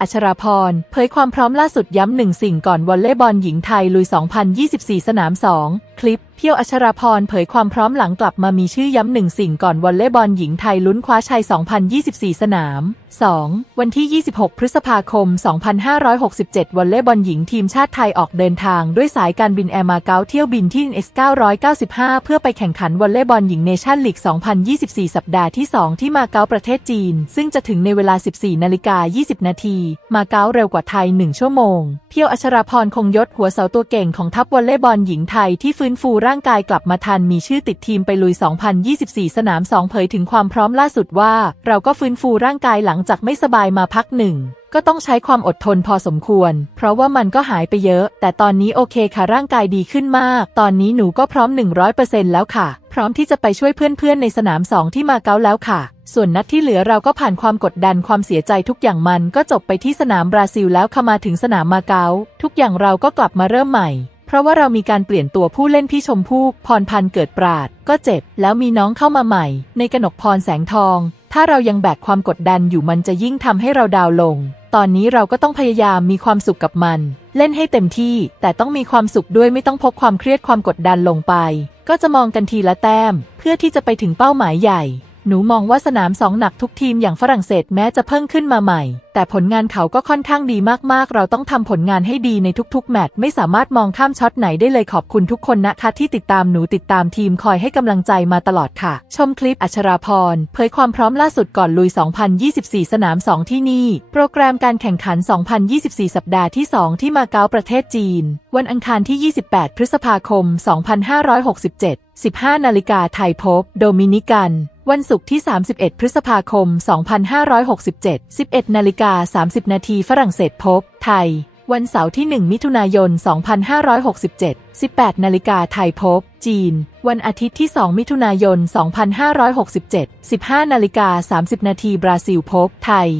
อัชราพร เผยความพร้อมล่าสุดย้ำหนึ่งสิ่งก่อนวอลเลย์บอลหญิงไทยลุย 2024 สนาม 2 คลิป เพียวอัชราพรเผยความพร้อมหลังกลับมามีชื่อย้ำหนึ่งสิ่งก่อนวอลเลย์บอลหญิงไทยลุ้นคว้าชัย 2024 สนาม 2 วันที่ 26 พฤษภาคม 2567 วอลเลย์บอลหญิงทีมชาติไทยออกเดินทางด้วยสายการบินแอร์มาเก๊าเที่ยวบินที่ S 995 เพื่อไปแข่งขันวอลเลย์บอลหญิงเนชั่นลีก 2024 สัปดาห์ที่ 2 ที่มาเก๊าประเทศจีน ซึ่งจะถึงในเวลา 14 นาฬิกา 20 นาที มาเก๊าเร็วกว่าไทย 1 ชั่วโมง เพียวอัชราพรคงยศหัวเสาตัวเก่งของทัพวอลเลย์บอลหญิงไทยที่ฟื้นฟูร่างกายกลับมาทันมีชื่อติดทีมไปลุย 2024 สนาม 2 เผยถึงความพร้อมล่าสุดว่า เราก็ฟื้นฟูร่างกายหลังจากไม่สบายมาพักหนึ่งก็ต้องใช้ความอดทนพอสมควร เพราะว่ามันก็หายไปเยอะ แต่ตอนนี้โอเคค่ะร่างกายดีขึ้นมาก ตอนนี้หนูก็พร้อม 100%แล้วค่ะ พร้อมที่จะไปช่วยเพื่อนๆ ในสนาม2ที่มาเก๊าแล้วค่ะ ส่วนนัดที่เหลือเราก็ผ่านความกดดันความเสียใจทุกอย่างมันก็จบไปที่สนามบราซิลแล้วค่ะมาถึงสนามมาเก๊าทุกอย่างเราก็กลับมาเริ่มใหม่ เพราะว่าเรามีการเปลี่ยนตัวผู้เล่นพี่ชมพู่พรพันธ์เกิดปราด ก็เจ็บ แล้วมีน้องเข้ามาใหม่ ในกนกพรแสงทอง ถ้าเรายังแบกความกดดันอยู่มันจะยิ่งทำให้เราดาวลง ตอนนี้เราก็ต้องพยายามมีความสุขกับมัน เล่นให้เต็มที่ แต่ต้องมีความสุขด้วยไม่ต้องพกความเครียดความกดดันลงไป ก็จะมองกันทีละแต้ม เพื่อที่จะไปถึงเป้าหมายใหญ่ หนูมองว่าสนามสองหนักทุกทีมอย่างฝรั่งเศสแม้จะเพิ่งขึ้นมาใหม่ แต่ผลงานเขาก็ค่อนข้างดีมากๆ เราต้องทำผลงานให้ดีในทุกๆ แมตช์ไม่สามารถมองข้ามช็อตไหนได้เลยขอบคุณทุกคนนะคะที่ติดตามหนูติดตามทีมคอยให้กำลังใจมาตลอดค่ะ ชมคลิปอัชราพรเผยความพร้อมล่าสุดก่อนลุย 2024 สนาม 2 ที่นี่ โปรแกรมการแข่งขัน 2024 สัปดาห์ที่ 2 ที่มาเก๊าประเทศจีน วันอังคารที่ 28 พฤษภาคม 2567 15 นาฬิกาไทยพบ โดมินิกัน วันศุกร์ที่ 31 พฤษภาคม 2567 11นาฬิกา30 นาทีฝรั่งเศสพบ ไทย วันเสาร์ที่ 1 มิถุนายน 2567 18นาฬิกาไทยพบ จีน วันอาทิตย์ที่ 2 มิถุนายน 2567 15นาฬิกา30 นาทีบราซิลพบ ไทย